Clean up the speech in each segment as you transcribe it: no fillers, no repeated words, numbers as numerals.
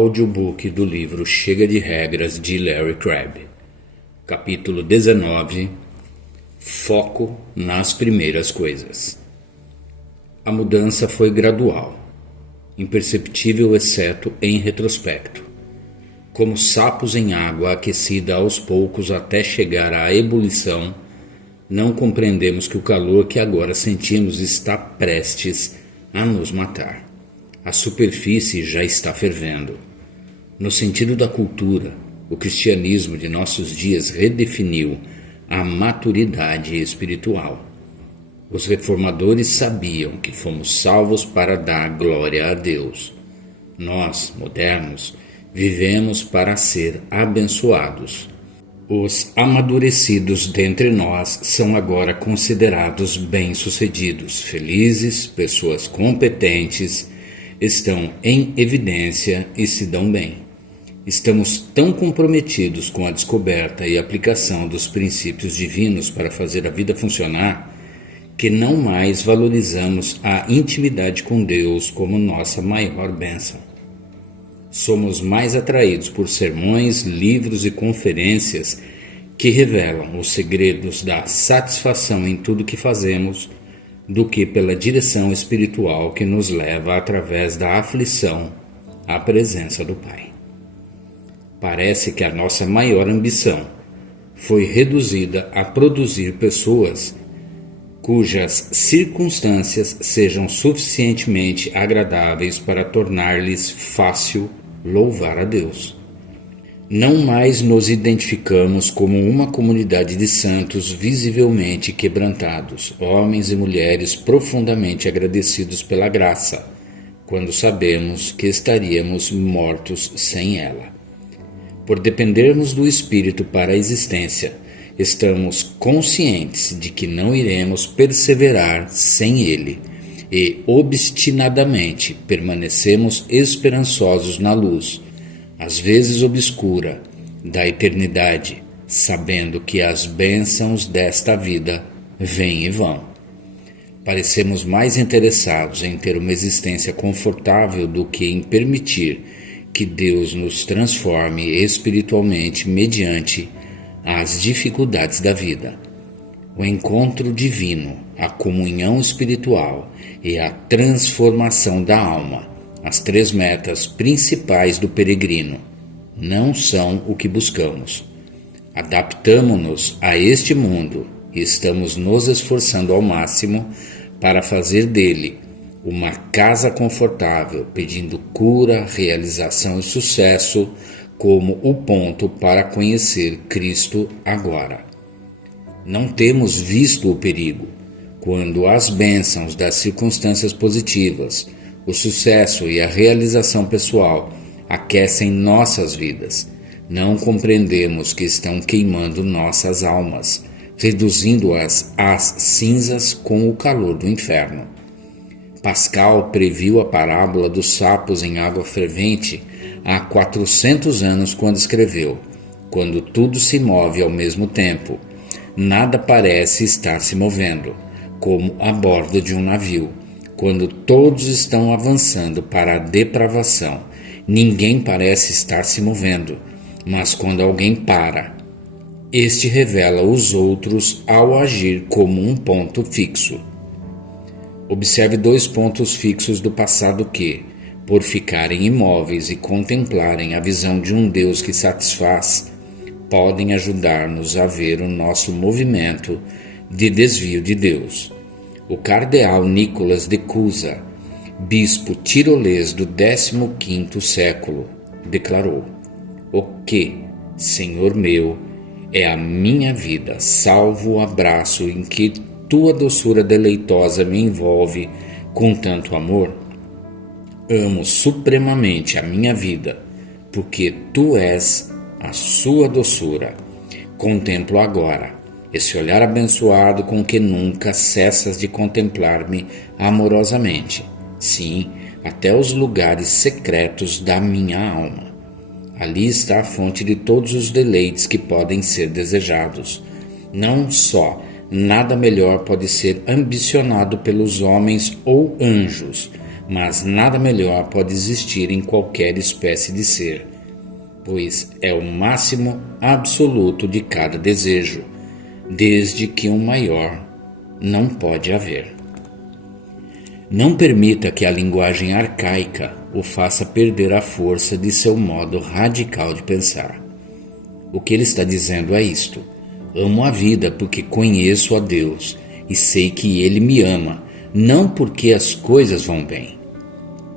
Audiobook do livro Chega de Regras, de Larry Crabb. Capítulo 19. Foco nas primeiras coisas. A mudança foi gradual, imperceptível exceto em retrospecto. Como sapos em água aquecida aos poucos até chegar à ebulição, não compreendemos que o calor que agora sentimos está prestes a nos matar. A superfície já está fervendo. No sentido da cultura, o cristianismo de nossos dias redefiniu a maturidade espiritual. Os reformadores sabiam que fomos salvos para dar glória a Deus. Nós, modernos, vivemos para ser abençoados. Os amadurecidos dentre nós são agora considerados bem-sucedidos, felizes, pessoas competentes, estão em evidência e se dão bem. Estamos tão comprometidos com a descoberta e aplicação dos princípios divinos para fazer a vida funcionar que não mais valorizamos a intimidade com Deus como nossa maior bênção. Somos mais atraídos por sermões, livros e conferências que revelam os segredos da satisfação em tudo que fazemos do que pela direção espiritual que nos leva através da aflição à presença do Pai. Parece que a nossa maior ambição foi reduzida a produzir pessoas cujas circunstâncias sejam suficientemente agradáveis para tornar-lhes fácil louvar a Deus. Não mais nos identificamos como uma comunidade de santos visivelmente quebrantados, homens e mulheres profundamente agradecidos pela graça, quando sabemos que estaríamos mortos sem ela. Por dependermos do Espírito para a existência, estamos conscientes de que não iremos perseverar sem ele e obstinadamente permanecemos esperançosos na luz, às vezes obscura, da eternidade, sabendo que as bênçãos desta vida vêm e vão. Parecemos mais interessados em ter uma existência confortável do que em permitir que Deus nos transforme espiritualmente mediante as dificuldades da vida. O encontro divino, a comunhão espiritual e a transformação da alma, as três metas principais do peregrino, não são o que buscamos. Adaptamo-nos a este mundo e estamos nos esforçando ao máximo para fazer dele uma casa confortável, pedindo cura, realização e sucesso como o ponto para conhecer Cristo agora. Não temos visto o perigo, quando as bênçãos das circunstâncias positivas, o sucesso e a realização pessoal aquecem nossas vidas. Não compreendemos que estão queimando nossas almas, reduzindo-as às cinzas com o calor do inferno. Pascal previu a parábola dos sapos em água fervente há 400 anos quando escreveu: quando tudo se move ao mesmo tempo, nada parece estar se movendo, como a bordo de um navio. Quando todos estão avançando para a depravação, ninguém parece estar se movendo, mas quando alguém para, este revela os outros ao agir como um ponto fixo. Observe dois pontos fixos do passado que, por ficarem imóveis e contemplarem a visão de um Deus que satisfaz, podem ajudar-nos a ver o nosso movimento de desvio de Deus. O cardeal Nicolas de Cusa, bispo tirolês do 15º século, declarou: o que, Senhor meu, é a minha vida, salvo o abraço em que tua doçura deleitosa me envolve com tanto amor? Amo supremamente a minha vida, porque tu és a sua doçura. Contemplo agora esse olhar abençoado com que nunca cessas de contemplar-me amorosamente, sim, até os lugares secretos da minha alma. Ali está a fonte de todos os deleites que podem ser desejados. Não só nada melhor pode ser ambicionado pelos homens ou anjos, mas nada melhor pode existir em qualquer espécie de ser, pois é o máximo absoluto de cada desejo, desde que um maior não pode haver. Não permita que a linguagem arcaica o faça perder a força de seu modo radical de pensar. O que ele está dizendo é isto: amo a vida porque conheço a Deus e sei que Ele me ama, não porque as coisas vão bem.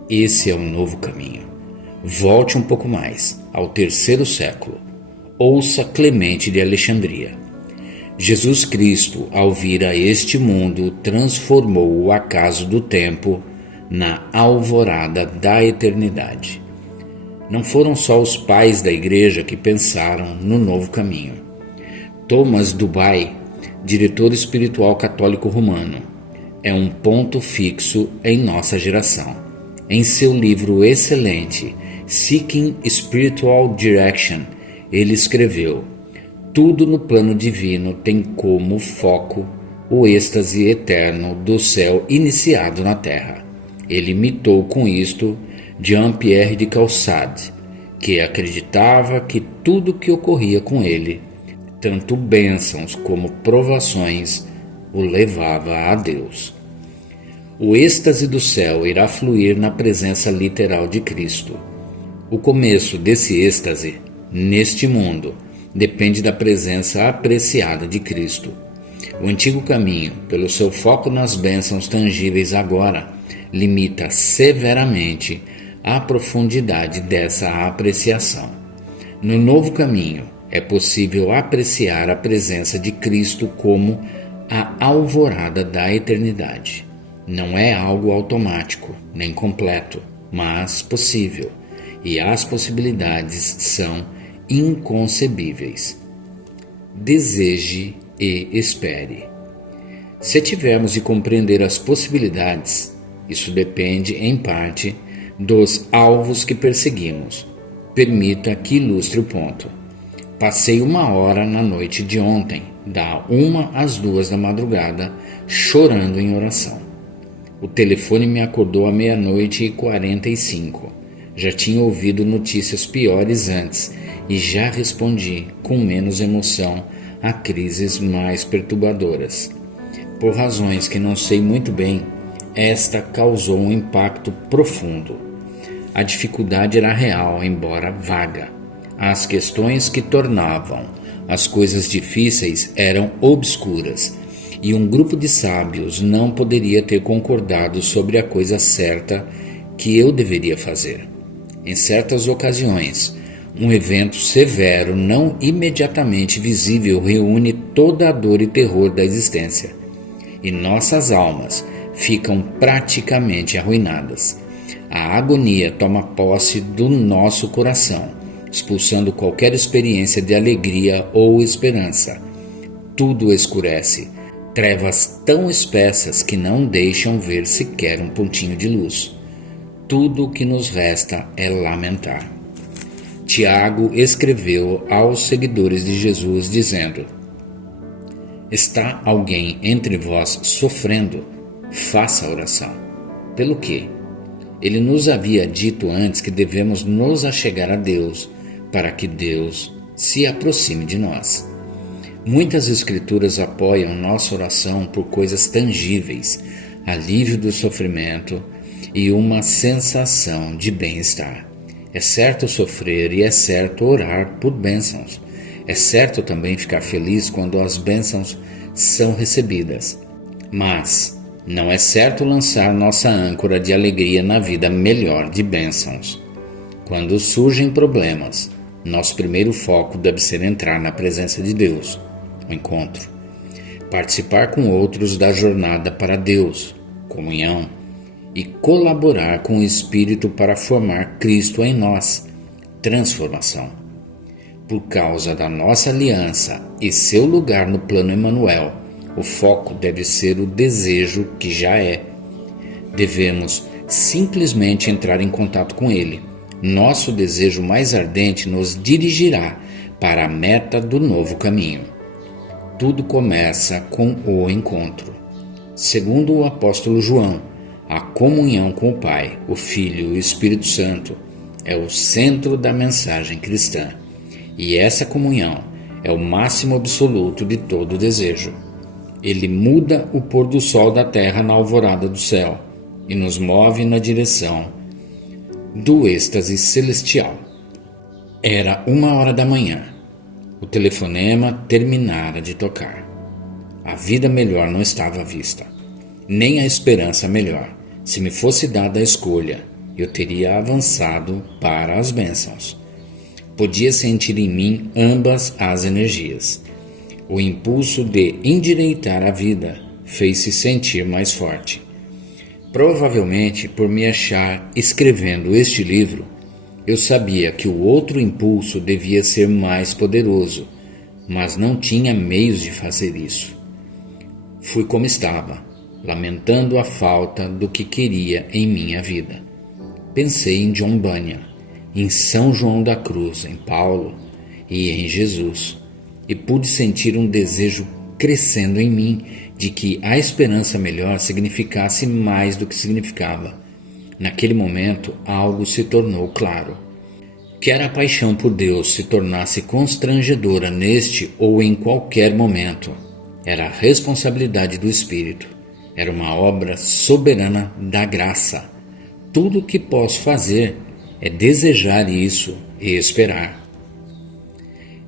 Esse é um novo caminho. Volte um pouco mais, ao 3º século. Ouça Clemente de Alexandria. Jesus Cristo, ao vir a este mundo, transformou o acaso do tempo na alvorada da eternidade. Não foram só os pais da igreja que pensaram no novo caminho. Thomas Dubai, diretor espiritual católico romano, é um ponto fixo em nossa geração. Em seu livro excelente, Seeking Spiritual Direction, ele escreveu: tudo no plano divino tem como foco o êxtase eterno do céu iniciado na terra. Ele imitou com isto Jean-Pierre de Caussade, que acreditava que tudo que ocorria com ele, tanto bênçãos como provações, o levava a Deus. O êxtase do céu irá fluir na presença literal de Cristo. O começo desse êxtase, neste mundo, depende da presença apreciada de Cristo. O antigo caminho, pelo seu foco nas bênçãos tangíveis agora, limita severamente a profundidade dessa apreciação. No novo caminho, é possível apreciar a presença de Cristo como a alvorada da eternidade. Não é algo automático, nem completo, mas possível, e as possibilidades são inconcebíveis. Deseje e espere. Se tivermos de compreender as possibilidades, isso depende, em parte, dos alvos que perseguimos. Permita que ilustre o ponto. Passei 1 hora na noite de ontem, da 1 às 2 da madrugada, chorando em oração. O telefone me acordou à 00:45. Já tinha ouvido notícias piores antes e já respondi com menos emoção a crises mais perturbadoras. Por razões que não sei muito bem, esta causou um impacto profundo. A dificuldade era real, embora vaga. As questões que tornavam as coisas difíceis eram obscuras, e um grupo de sábios não poderia ter concordado sobre a coisa certa que eu deveria fazer. Em certas ocasiões, um evento severo não imediatamente visível reúne toda a dor e terror da existência, e nossas almas ficam praticamente arruinadas. A agonia toma posse do nosso coração, expulsando qualquer experiência de alegria ou esperança. Tudo escurece, trevas tão espessas que não deixam ver sequer um pontinho de luz. Tudo o que nos resta é lamentar. Tiago escreveu aos seguidores de Jesus dizendo: está alguém entre vós sofrendo? Faça oração. Pelo quê? Ele nos havia dito antes que devemos nos achegar a Deus, para que Deus se aproxime de nós. Muitas escrituras apoiam nossa oração por coisas tangíveis, alívio do sofrimento e uma sensação de bem-estar. É certo sofrer e é certo orar por bênçãos. É certo também ficar feliz quando as bênçãos são recebidas. Mas não é certo lançar nossa âncora de alegria na vida melhor de bênçãos. Quando surgem problemas, nosso primeiro foco deve ser entrar na presença de Deus, o encontro. Participar com outros da jornada para Deus, comunhão, e colaborar com o Espírito para formar Cristo em nós, transformação. Por causa da nossa aliança e seu lugar no plano Emanuel, o foco deve ser o desejo que já é. Devemos simplesmente entrar em contato com ele. Nosso desejo mais ardente nos dirigirá para a meta do novo caminho. Tudo começa com o encontro. Segundo o apóstolo João, A comunhão com o Pai, o Filho e o Espírito Santo é o centro da mensagem cristã, e essa comunhão é o máximo absoluto de todo desejo. Ele muda o pôr do sol da terra na alvorada do céu e nos move na direção do êxtase celestial. Era 1h da manhã. O telefonema terminara de tocar. A vida melhor não estava à vista, nem a esperança melhor. Se me fosse dada a escolha, eu teria avançado para as bênçãos. Podia sentir em mim ambas as energias. O impulso de endireitar a vida fez-se sentir mais forte. Provavelmente, por me achar escrevendo este livro, eu sabia que o outro impulso devia ser mais poderoso, mas não tinha meios de fazer isso. Fui como estava, lamentando a falta do que queria em minha vida. Pensei em John Bunyan, em São João da Cruz, em Paulo e em Jesus, e pude sentir um desejo crescendo em mim de que a esperança melhor significasse mais do que significava. Naquele momento, algo se tornou claro. Quer a paixão por Deus se tornasse constrangedora neste ou em qualquer momento, era a responsabilidade do Espírito. Era uma obra soberana da graça. Tudo o que posso fazer é desejar isso e esperar.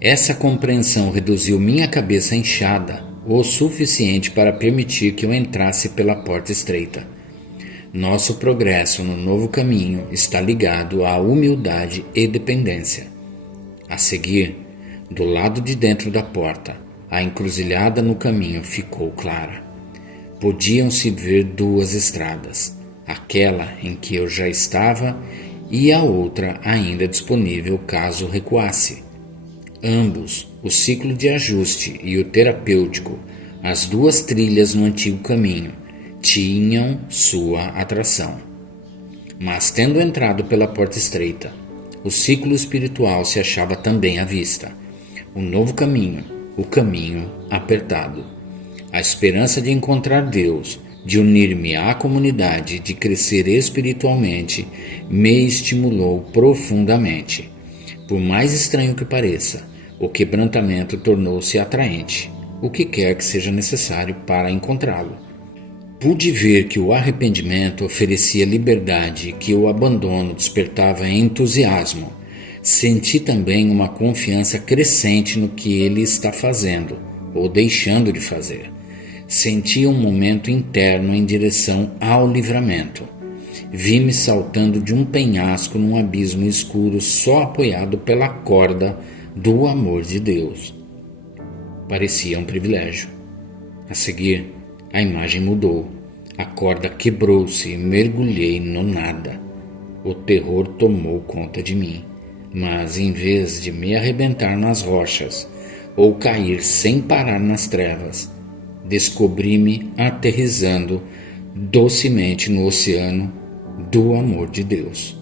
Essa compreensão reduziu minha cabeça inchada o suficiente para permitir que eu entrasse pela porta estreita. Nosso progresso no novo caminho está ligado à humildade e dependência. A seguir, do lado de dentro da porta, a encruzilhada no caminho ficou clara. Podiam-se ver duas estradas, aquela em que eu já estava e a outra ainda disponível caso recuasse. Ambos, o ciclo de ajuste e o terapêutico, as duas trilhas no antigo caminho, tinham sua atração. Mas tendo entrado pela porta estreita, o ciclo espiritual se achava também à vista. O novo caminho, o caminho apertado. A esperança de encontrar Deus, de unir-me à comunidade, de crescer espiritualmente, me estimulou profundamente. Por mais estranho que pareça, o quebrantamento tornou-se atraente, o que quer que seja necessário para encontrá-lo. Pude ver que o arrependimento oferecia liberdade e que o abandono despertava entusiasmo. Senti também uma confiança crescente no que ele está fazendo, ou deixando de fazer. Senti um momento interno em direção ao livramento. Vi-me saltando de um penhasco num abismo escuro só apoiado pela corda do amor de Deus. Parecia um privilégio. A seguir, a imagem mudou. A corda quebrou-se e mergulhei no nada. O terror tomou conta de mim, mas em vez de me arrebentar nas rochas ou cair sem parar nas trevas, descobri-me aterrissando docemente no oceano do amor de Deus.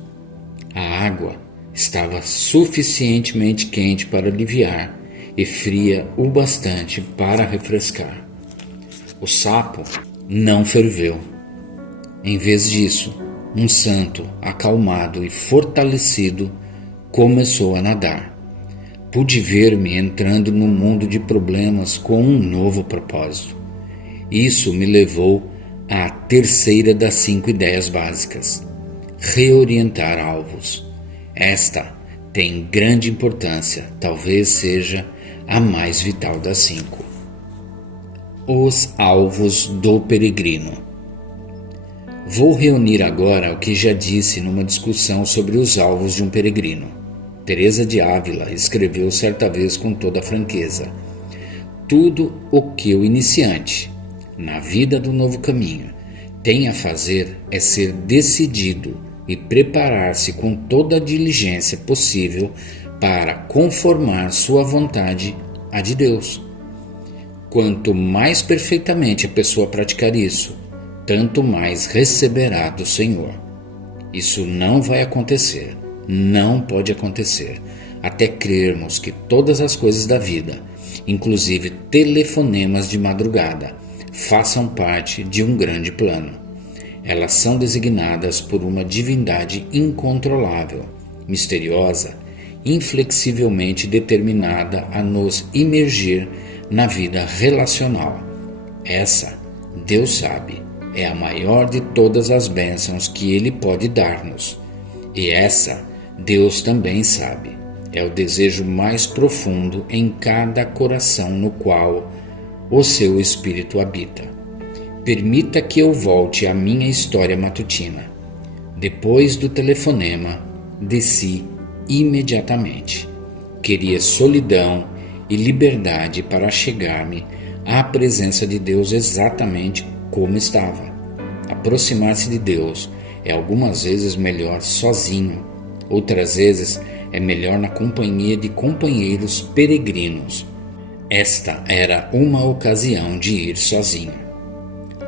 A água estava suficientemente quente para aliviar e fria o bastante para refrescar. O sapo não ferveu. Em vez disso, um santo, acalmado e fortalecido, começou a nadar. Pude ver-me entrando no mundo de problemas com um novo propósito. Isso me levou à terceira das 5 ideias básicas: reorientar alvos. Esta tem grande importância, talvez seja a mais vital das 5. Os alvos do peregrino. Vou reunir agora o que já disse numa discussão sobre os alvos de um peregrino. Teresa de Ávila escreveu certa vez com toda franqueza: tudo o que o iniciante, na vida do novo caminho, tem a fazer é ser decidido e preparar-se com toda a diligência possível para conformar sua vontade à de Deus. Quanto mais perfeitamente a pessoa praticar isso, tanto mais receberá do Senhor. Isso não vai acontecer, não pode acontecer, até crermos que todas as coisas da vida, inclusive telefonemas de madrugada, façam parte de um grande plano. Elas são designadas por uma divindade incontrolável, misteriosa, inflexivelmente determinada a nos imergir na vida relacional. Essa, Deus sabe, é a maior de todas as bênçãos que Ele pode dar-nos. E essa, Deus também sabe, é o desejo mais profundo em cada coração no qual o seu Espírito habita. Permita que eu volte à minha história matutina. Depois do telefonema, desci imediatamente. Queria solidão e liberdade para chegar-me à presença de Deus exatamente como estava. Aproximar-se de Deus é algumas vezes melhor sozinho, outras vezes é melhor na companhia de companheiros peregrinos. Esta era uma ocasião de ir sozinho.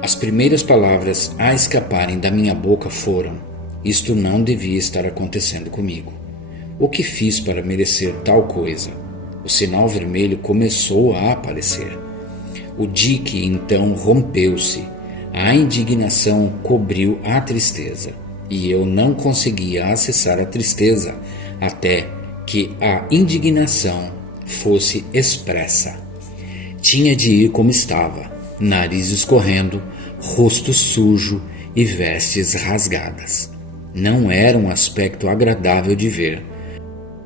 As primeiras palavras a escaparem da minha boca foram: isto não devia estar acontecendo comigo. O que fiz para merecer tal coisa? O sinal vermelho começou a aparecer. O dique então rompeu-se. A indignação cobriu a tristeza. E eu não conseguia acessar a tristeza até que a indignação fosse expressa. Tinha de ir como estava, nariz escorrendo, rosto sujo e vestes rasgadas. Não era um aspecto agradável de ver.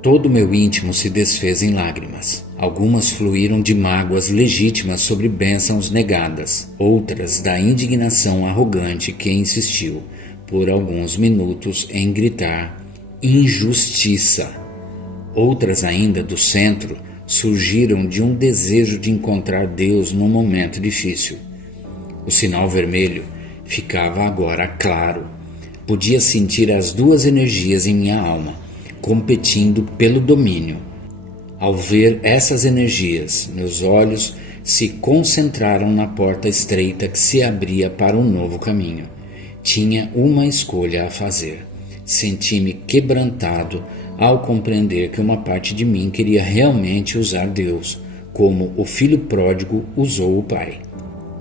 Todo meu íntimo se desfez em lágrimas. Algumas fluíram de mágoas legítimas sobre bênçãos negadas, outras da indignação arrogante que insistiu, por alguns minutos, em gritar injustiça. Outras ainda, do centro, surgiram de um desejo de encontrar Deus num momento difícil. O sinal vermelho ficava agora claro. Podia sentir as duas energias em minha alma, competindo pelo domínio. Ao ver essas energias, meus olhos se concentraram na porta estreita que se abria para um novo caminho. Tinha uma escolha a fazer. Senti-me quebrantado ao compreender que uma parte de mim queria realmente usar Deus, como o filho pródigo usou o pai.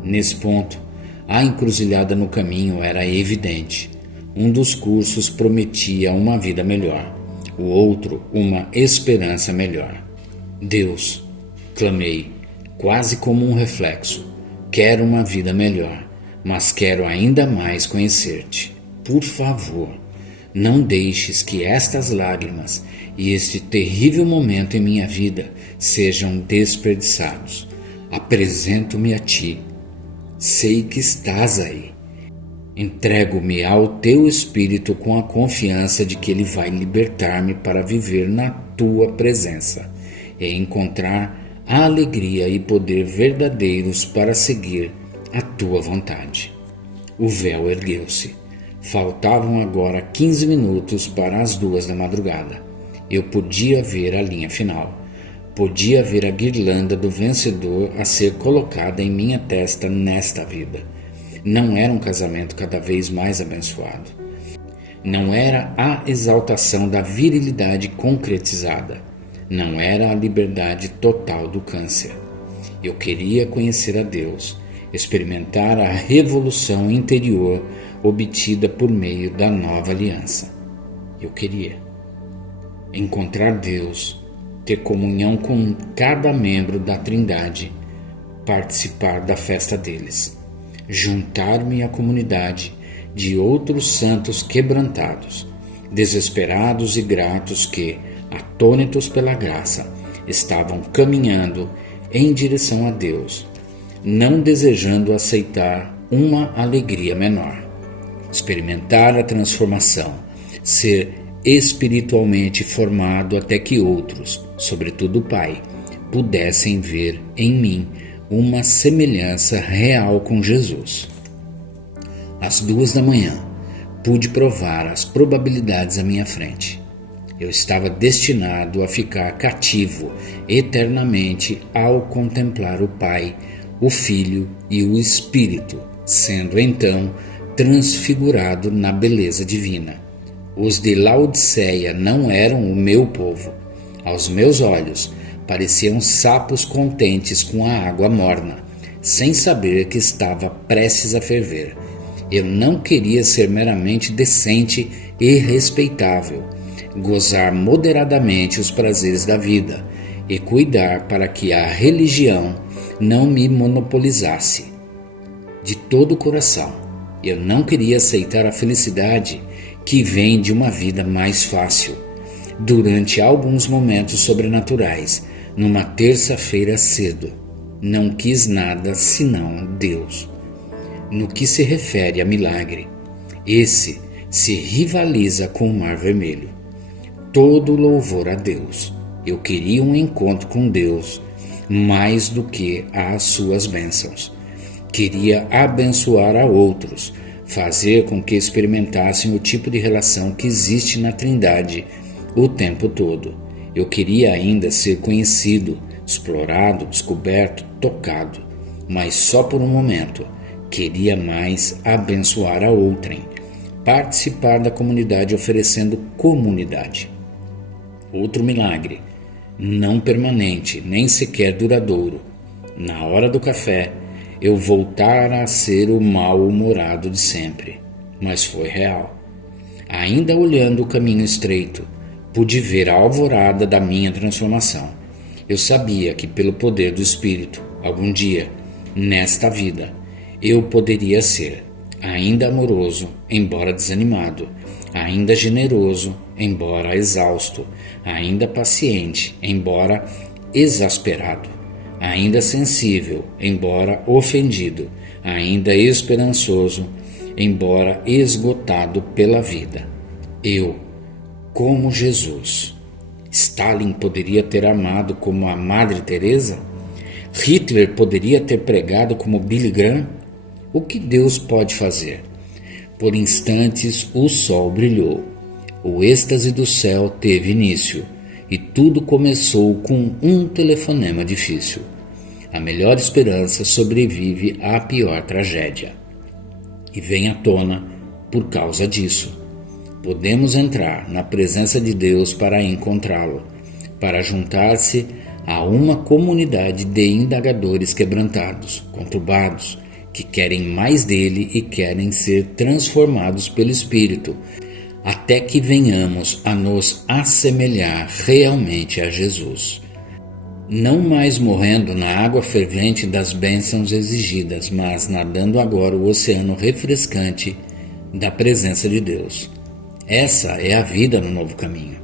Nesse ponto, a encruzilhada no caminho era evidente. Um dos cursos prometia uma vida melhor, o outro uma esperança melhor. Deus, clamei, quase como um reflexo, quero uma vida melhor, mas quero ainda mais conhecer-te. Por favor, não deixes que estas lágrimas e este terrível momento em minha vida sejam desperdiçados. Apresento-me a ti. Sei que estás aí. Entrego-me ao teu Espírito com a confiança de que ele vai libertar-me para viver na tua presença e encontrar a alegria e poder verdadeiros para seguir a tua vontade. O véu ergueu-se. Faltavam agora 15 minutos para as 2 da madrugada. Eu podia ver a linha final. Podia ver a guirlanda do vencedor a ser colocada em minha testa nesta vida. Não era um casamento cada vez mais abençoado. Não era a exaltação da virilidade concretizada. Não era a liberdade total do câncer. Eu queria conhecer a Deus, experimentar a revolução interior obtida por meio da nova aliança. Eu queria encontrar Deus, ter comunhão com cada membro da Trindade, participar da festa deles, juntar-me à comunidade de outros santos quebrantados, desesperados e gratos que, atônitos pela graça, estavam caminhando em direção a Deus, não desejando aceitar uma alegria menor. Experimentar a transformação, ser espiritualmente formado até que outros, sobretudo o Pai, pudessem ver em mim uma semelhança real com Jesus. Às 2 da manhã, pude provar as probabilidades à minha frente. Eu estava destinado a ficar cativo eternamente ao contemplar o Pai, o Filho e o Espírito, sendo então transfigurado na beleza divina. Os de Laodiceia não eram o meu povo. Aos meus olhos, pareciam sapos contentes com a água morna, sem saber que estava prestes a ferver. Eu não queria ser meramente decente e respeitável, gozar moderadamente os prazeres da vida e cuidar para que a religião não me monopolizasse. De todo o coração, eu não queria aceitar a felicidade que vem de uma vida mais fácil. Durante alguns momentos sobrenaturais, numa terça-feira cedo, não quis nada senão Deus. No que se refere a milagre, esse se rivaliza com o Mar Vermelho. Todo louvor a Deus. Eu queria um encontro com Deus mais do que as suas bênçãos. Queria abençoar a outros, fazer com que experimentassem o tipo de relação que existe na Trindade o tempo todo. Eu queria ainda ser conhecido, explorado, descoberto, tocado, mas só por um momento. Queria mais abençoar a outrem, participar da comunidade oferecendo comunidade. Outro milagre, não permanente, nem sequer duradouro. Na hora do café, eu voltar a ser o mal-humorado de sempre, mas foi real. Ainda olhando o caminho estreito, pude ver a alvorada da minha transformação. Eu sabia que pelo poder do Espírito, algum dia, nesta vida, eu poderia ser ainda amoroso, embora desanimado, ainda generoso, embora exausto, ainda paciente, embora exasperado, ainda sensível, embora ofendido, ainda esperançoso, embora esgotado pela vida. Eu, como Jesus. Stalin poderia ter amado como a Madre Teresa? Hitler poderia ter pregado como Billy Graham? O que Deus pode fazer? Por instantes o sol brilhou. O êxtase do céu teve início e tudo começou com um telefonema difícil. A melhor esperança sobrevive à pior tragédia e vem à tona por causa disso. Podemos entrar na presença de Deus para encontrá-lo, para juntar-se a uma comunidade de indagadores quebrantados, conturbados, que querem mais dele e querem ser transformados pelo Espírito, até que venhamos a nos assemelhar realmente a Jesus. Não mais morrendo na água fervente das bênçãos exigidas, mas nadando agora o oceano refrescante da presença de Deus. Essa é a vida no novo caminho.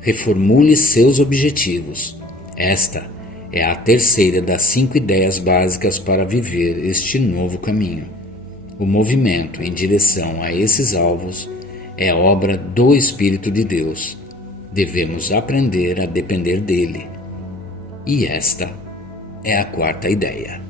Reformule seus objetivos. Esta é a terceira das 5 ideias básicas para viver este novo caminho. O movimento em direção a esses alvos é obra do Espírito de Deus. Devemos aprender a depender dele. E esta é a 4ª ideia.